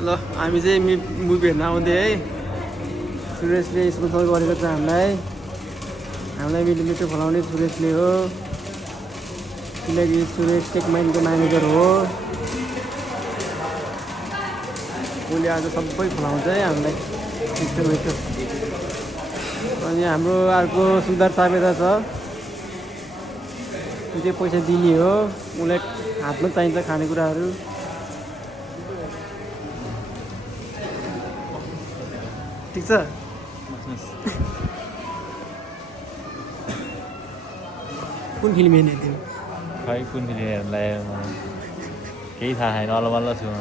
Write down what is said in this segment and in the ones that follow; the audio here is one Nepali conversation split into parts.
ल हामी चाहिँ मुभी हेर्न आउँदै है। सुरेशले स्पोन्सर गरेको छ हामीलाई मिठो खुवाउने सुरेशले हो, किनकि सुरेश टेकमाइनको म्यानेजर हो। उसले आज सबै खुवाउँछ है हामीलाई मिठो। अनि हाम्रो अर्को सुधार सापेता छ, त्यो पैसा दिने हो, उसलाई हातमा चाहिन्छ खानेकुराहरू। ठिक छ। कुन फिल्म हेर्ने तिमी? खै कुन फिल्म हेर्नलाई केही थाहा छैन, अलमल्ल छु म।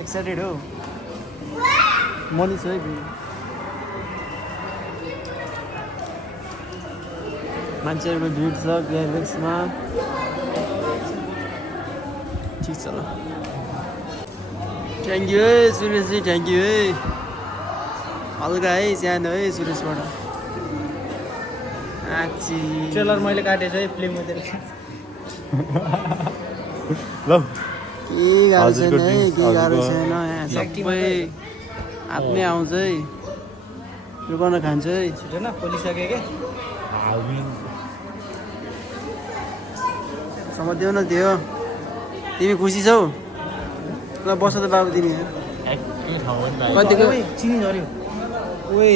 एक्साइटेड हो? मनिस है फेरि मान्छेहरूको भिड छ ग्यारेक्समा। ठिक छ ल, थ्याङ्क यू है सुरेशजी, थ्याङ्क यू है। हल्का है, सानो है सुरेशबाट। ट्रेलर मैले काटेको छु है फिल्म हेरेर। ल के गाह्रो छैन है, के गाह्रो छैन। यहाँ सबै आफ्नै आउँछ है, लुकाउन खान्छ है। छिटो न पोलिसक्यो क्या। समात्देऊ न त्यो। तिमी खुसी छौ? ल बस त बाबु तिमी। कतिको चिनी झऱ्यो। ओए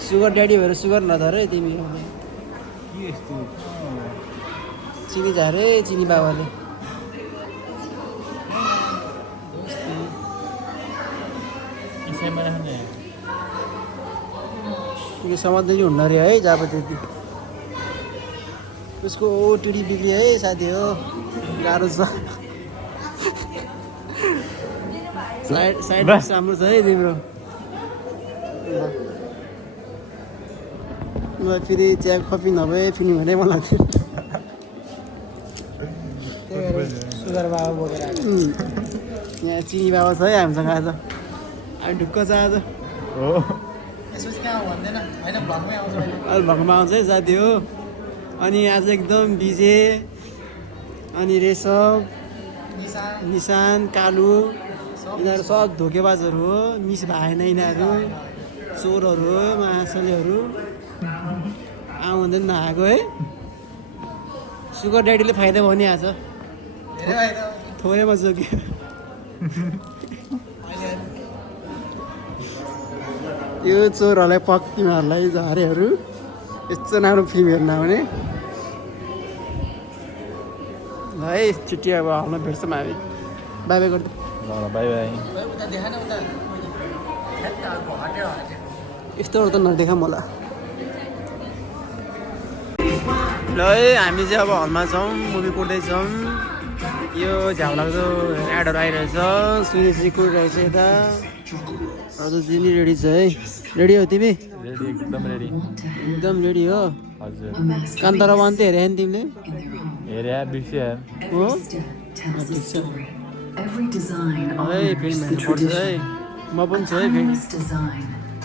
सुगर ड्याडी भएर सुगर नधर है तिमी। चिनी झारे चिनी बाबाले। तिमी समात्दै हुन्न अरे है जब त्यति। उसको ओटिडी बिग्रियो है साथी हो, गाह्रो छ। साइड राम्रो छ है तिम्रो। ल फेरि चिया कफी नभए फिल्म हेर्नै मन लाग्थ्यो। सुगर बाबा बोकेर आएको। यहाँ चिनी बाबा छ है हामीसँग आज। हामी ढुक्क छ आज। यसपछि कहाँ भन्दैन होइन, भ्लगमै आउँछ। अहिले भगमा आउँछ है साथी हो। अनि आज एकदम विजय अनि रेशव निशान कालु यिनीहरू सब धोकेबाजहरू हो, मिस भएन यिनीहरू, चोरहरू हो, महासलेहरू। आउँ भन्दा नआएको है। सुगर ड्याडीले फाइदा भयो नि आज, थोरैमा जोग्यो। यो चोरहरूलाई पक तिमीहरूलाई झरेहरू यस्तो राम्रो फिल्म हेर्न आउने। ल है छिट्टी अब हलमा भेट्छौँ हामी। बाई बाई गर्दै। ल बाई बाई। यस्तोहरू त नदेखा मलाई। ल है हामी चाहिँ अब हलमा छौँ, मुभी कुर्दैछौँ। यो झ्याउलाग्दो एडहरू आइरहेछ। सुरेशजी कुरिरहेछ यता। हजुरजी नि रेडी छ है। रेडी हो तिमी? रेडी, एकदम रेडी। एकदम रेडी हो? हजुर। कान्तारा वान त हेरे नि तिमीले? हेरे बिर्सियो हो? ठिक छ है, फिल्म हेर्नुपर्छ है। म पनि छु है फेरि।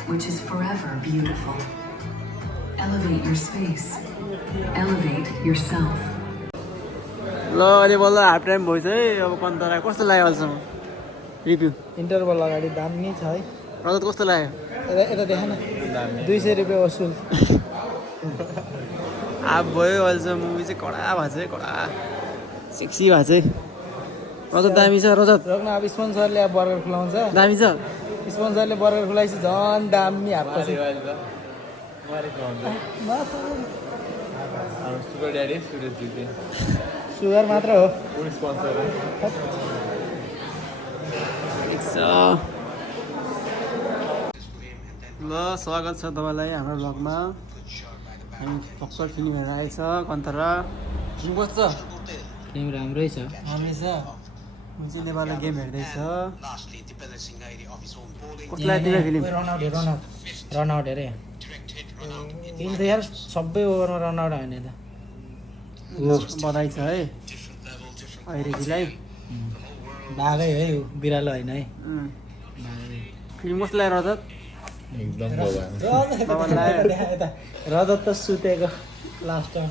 which is forever beautiful. Elevate your space. Elevate yourself. ल अहिले बल्ल हाफ टाइम भइछ है। अब कन्तरा कस्तो लाग्यो अहिलेसम्म रिभ्यू? इन्टरभल अगाडि दामी छ है। रजत कस्तो लाग्यो? यता देख न, 200 रुपियाँ वसुल। हाफ भयो अहिलेसम्म। मुभी चाहिँ कडा भएको छ है, कडा सेक्सी भएको छ है। रजत दामी छ रजत। रोक्न अब स्पोन्सरले अब बर्गर खुलाउँछ। दामी छ। स्पोन्सरले बर्गर खुलाएपछि झन् दामी हाप्छ। सुगर ड्याडी सुरेशजी चाहिँ सुगर मात्र हो। स्पोन्सर हो। ठिक छ। ल स्वागत छ तपाईँलाई हाम्रो भ्लगमा। हामी भर्खर फिल्म हेरेर आएछ कन्तरा। फिल्म कस्तो छ? फिल्म राम्रै छ। राम्रै छ। म चाहिँ नेपालको गेम हेर्दैछ। कस्तो लाग्यो तिमीलाई फिल्म? रनआउट हेरे फिल्म त यार सबै ओभरमा रनआउट होइन त। बधाई छ है अहिलेलाई। बाघै है बिरालो होइन है। फिल्म कस्तो लाग्यो रजत? एकदम रजत त सुतेको लास्टमा।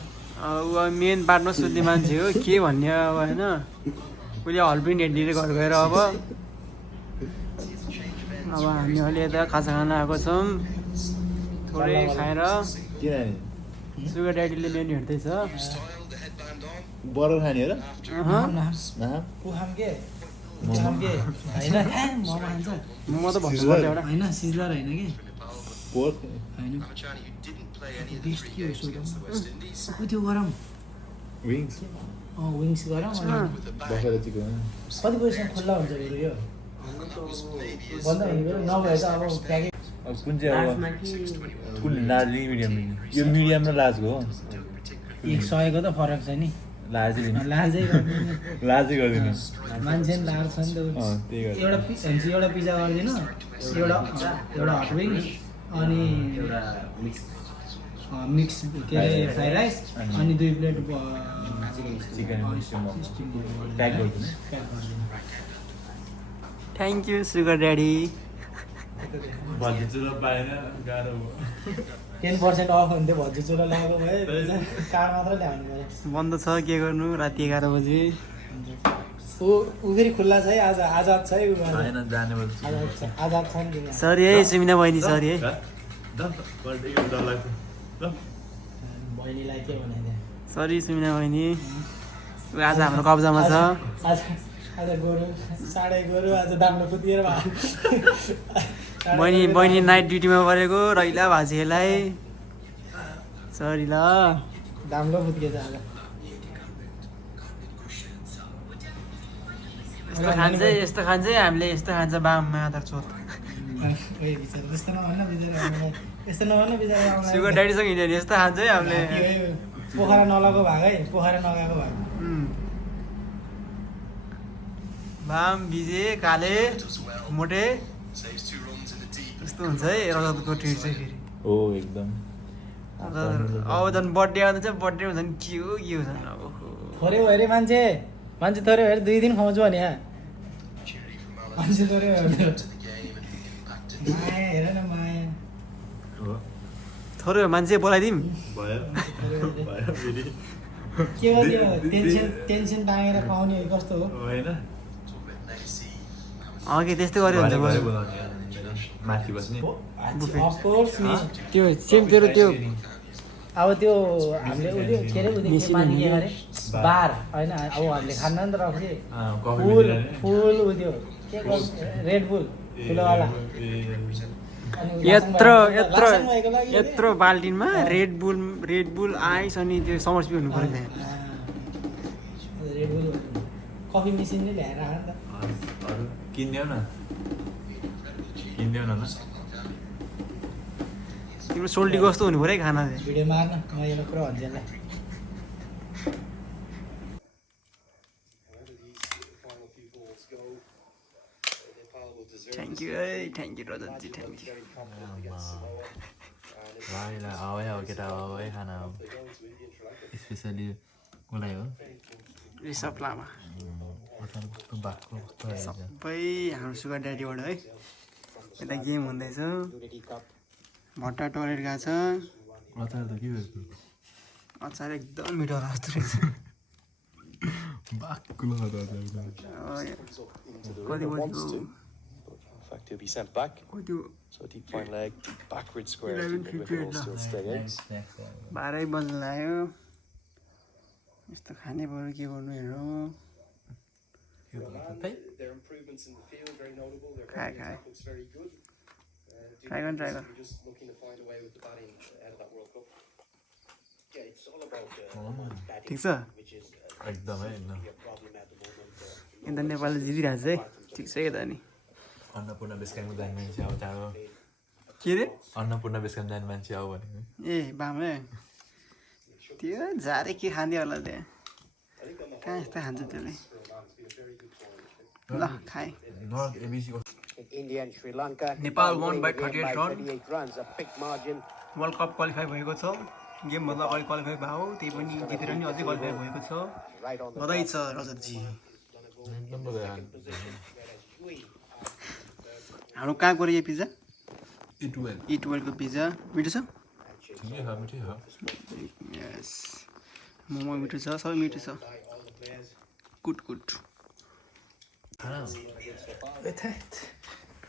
ऊ मेन पार्टमा सुत्ने मान्छे हो, के भन्ने अब होइन। उसले हल प्रिन्ट हेरिदिने घर गएर अब अब हामी अहिले यता खाजा खान आएको छौँ थोरै खाएर किन सुगर ड्याडीले मेन्यु हेर्दैछ बरु खाने हो र उखाम के उखाम के होइन मोमो खान्छ मोमो त भन्नु पर्छ एउटा होइन सिजलर होइन कि पोर्क होइन बेस्ट के हो सोध ऊ त्यो गरम विङ्स विङ्स गरम अनि बसेर चिकन कति बजीसम्म खुल्ला हुन्छ बरु यो भन्दा नभए चाहिँ अब प्याकेट कुन चाहिँ अब कुन लार्ज मिडियम यो मिडियम र लार्जको हो 100 को त फरक छ नि लार्जै लिनु लार्जै गरिदिनु लार्जै गरिदिनु मान्छे नि लार्ज छ नि त त्यही गर्छ एउटा पिज्जा गरिदिनु एउटा हट विङ्स अनि मिक्स के अरे फ्राइड राइस अनि 2 प्लेट चिकन प्याक गरिदिनु thank you sugar daddy bhaji चुरा पाएन गाह्रो भयो 10% अफ हुन्थ्यो भजी चुरा ल्याएको भए कार्ड मात्र ल्याउनु पऱ्यो बन्द छ के गर्नु राति 11 बजी ऊ फेरि खुल्ला छ है आज आजाद छ है ऊ होइन जाने भयो आजाद छ नि सरी है सुमिना बहिनी सरी है बहिनीलाई के भने सरी सुमिना बहिनी ऊ आज हाम्रो कब्जामा छ आज गोरु साढे गोरु आज दाम्रो पुतिएर बहिनी नाइट ड्युटीमा परेको रैला भाजीलाई सरी ल दाम्रो पुतिएछ आज यस्तो खान्छ हामीले यस्तो खान्छ बाममा आधार चोत सुगर ड्याडीसँग हिँड्यो भने यस्तो खान्छ है हामीले पोखरा नलाएको भाग है पोखरा नगएको भाग बाम बिजे काले मोटे यस्तो हुन्छ है रजतको ट्रिट चाहिँ फेरि हो एकदम अब झन् बर्थडे आउँदा चाहिँ बर्थडे हुन्छ नि के हो झन् अब थोरै भयो अरे मान्छे थोरै भएर 2 दिन खुवाउँछु भने मान्छे थोरै भयो माया हेर न माया थोरै मान्छे बोलाइदिउँ के हो त्यो टेन्सन टाँगेर पाउने कस्तो हो होइन अघि त्यस्तै गऱ्यो हुन्छ माथि बस्ने अफकोर्स नि त्यो सेम तेरो त्यो अब त्यो हामीले उयो के अरे उयो पानी के अरे बार होइन अब हामीले खान्न नि त रक्सी फुल उयो के रेड बुल ठुलोवाला यत्रो बाल्टिनमा रेड बुल आइस अनि त्यो समर्सपी हुनु पर्यो रेड बुल कफी मेसिन नै ल्याएर आएर त किनिदेऊ न तिम्रो सोल्टी कस्तो हुनु पऱ्यो है खाना चाहिँ भिडियो मार्न म एउटा कुरा भन्छु यसलाई थ्याङ्क यू रजतजी थ्याङ्क यू अब केटा अब है खाना हो स्पेसली उसलाई हो रिसप लामा सबै हाम्रो सुगर ड्याडीबाट है यता गेम हुँदैछ भट्टा टरेर गएको छ अचार त के भएको अचार एकदम मिठो जस्तो रहेछ बाक्लो कति बजीको fact, he'll be sent back. So deep fine leg, backward square. बाह्रै बज्न लाग्यो यस्तो खाने पऱ्यो के गर्नु हेरौँ Their improvements in the field very notable. Their खाए looks very good. ट्राई गर We're just looking to find a way with the batting out of that World Cup. Yeah, it's all about batting, ठिक छ which is एकदम है एकदम a problem at the moment. यता नेपालले जितिरहेको छ है ठिक छ यता नि अन्नपूर्ण बेसकामको जाने मान्छे अब चाँडो के अरे अन्नपूर्ण बेसकाम जाने मान्छे अब भनेको ए बामे त्यो झारे के खाने होला त्यहाँ कहाँ यस्तो खान्छ त्यसले ल खाएँ नर्थ एबिसीको India and Sri Lanka. Nepal won by 38 run. 38 runs, a big margin. World cup qualify भएको छ गेमभन्दा अगाडि क्वालिफाई भयो त्यही पनि जितेर नि अझै क्वालिफाई भएको छ बधाई छ रजतजी हाम्रो कहाँको यो पिज्जा E12 को पिज्जा मिठो छ यस मोमो मिठो छ सबै मिठो छ गुड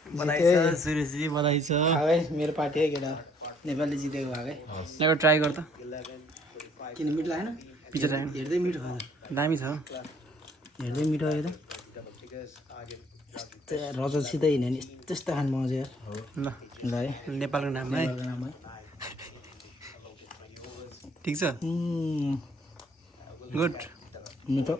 बधाई छ सुरेशजी बधाई छ है मेरो पार्टी है केटा नेपालले जितेको भएको है एउटा ट्राई गर त किन मिठो लागेन पिज्जा ट्राई हेर्दै मिठो खाँदा दामी छ हेर्दै मिठो आयो त रजतसित हिँड्यो भने त्यस्तो खानु पाउँछ यार ल ल है नेपालको नाम है नेपालको नाम है ठिक छ गुड मिठो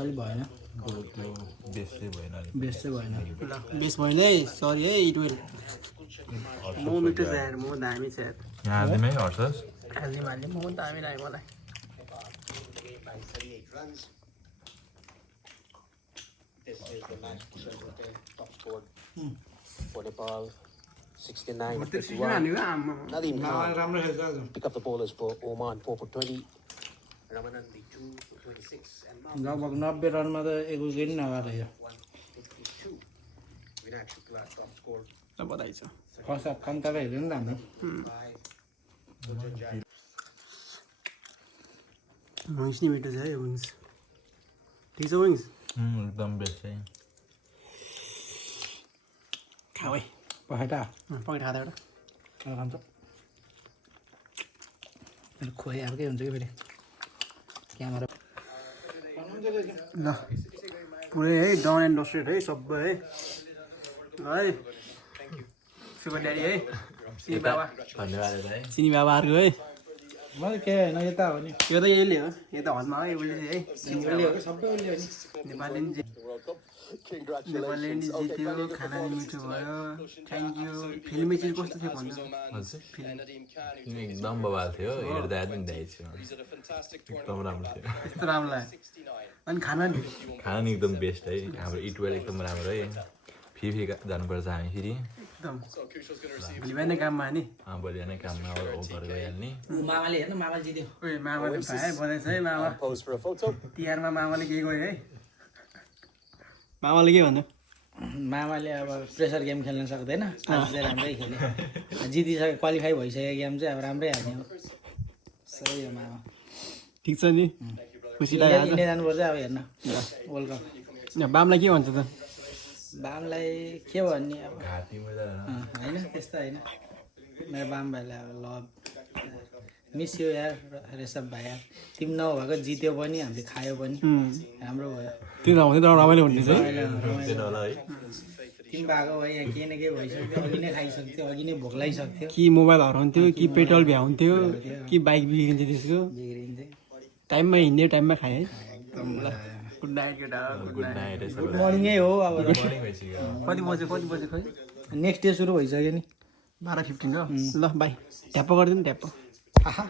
अलिक भएन बेस्ट चाहिँ भएन बेस्ट चाहिँ भएन ल बेस भएन है सरी है इट विल म मिठो छ यार म दामी छ यार यहाँ हाल्दिमै हर्छस् हाल्दिम हाल्दिम म दामी लाग्यो मलाई by 38 runs. This is the match top scored for Nepal. 69, 51. Nadeem Khan राम्रो खेल्छ आज pick up the bowlers for Oman, 4 for 20. Ramanandi 2 for 26 and Mahmood लगभग 90 रनमा त एक विकेट नगएर यो 152. Vinay Shukla top scored. ल बधाई छ फर्स्ट हाफ कम्ता हेर्यो नि त हाम्रो 5. विङ्स नि मिठो छ है विङ्स ठिक छ विङ्स एकदम बेस्ट चाहिँ खाऊ है पखेटा पकेट खाँदा एउटा खान्छ खोइ अर्कै हुन्छ कि फेरि क्यामेरा ल पुरै है डाउन एन्ड डस्टेड है सबै है है सुगर ड्याडी है सिनी बाबा धन्यवाद है सिनी बाबाहरूको है मैले के होइन यता हो नि यो त यसले हो यो त हदमा है उसले है सिनी उसले हो कि सबै उसले हो नि नेपालले नि नेपालले नि जित्यो खाना नि मिठो भयो थ्याङ्क यू फिल्म चाहिँ कस्तो थियो भन्नु एकदम बवाल थियो हेर्दा पनि दाइछु एकदम राम्रो थियो यस्तो राम्रो लाग्यो अनि खाना नि खाना नि एकदम बेस्ट है हाम्रो इटवेल एकदम राम्रो है फेरि जानुपर्छ हामी फेरि एकदम भोलि बिहानै काममा नि भोलि नै काममा घर गइहाल्ने मामाले हेर्नु मामाले जित्यो ओए मामाले भाइ बधाई छ है मामा Pose for a photo. तिहारमा मामाले के गयो है मामाले के भन्नु मामाले अब प्रेसर गेम खेल्न सक्दैन आज चाहिँ राम्रै खेल्यो जितिसक्यो क्वालिफाई भइसक्यो गेम चाहिँ अब राम्रै हाल्ने हो सही हो मामा ठिक छ नि खुसी लाग्यो इन्डिया जानुपर्छ अब हेर्न वर्ल्ड कप आज बामलाई के भन्छ त बामलाई के भन्ने अब घाँटी मजा होइन त्यस्तो होइन मेरो बाम भाइलाई अब लभ मिस यु यार रेसप भाइ यार तिमी नभएको जित्यो पनि हामीले खायो पनि राम्रो भयो त्यो नहुँदै तर रमाइलो हुन्थ्यो है होला है तिमी भएको भए यहाँ केही न केही भइसक्थ्यो अघि नै खाइसक्थ्यो अघि नै भोक लागिसक्थ्यो कि मोबाइल हराउँथ्यो कि पेट्रोल भ्याउँथ्यो कि बाइक बिग्रिन्थ्यो त्यसको बिग्रिन्थ्यो टाइममा हिँड्ने टाइममा खाएँ है गुड नाइट केटा गुड नाइट है गुड मर्निङै हो अब मर्निङ भइसक्यो कति बज्यो खै नेक्स्ट डे सुरु भइसक्यो नि 12:15 हो ल बाई ट्याप्प गरिदिनु ट्याप्प आहा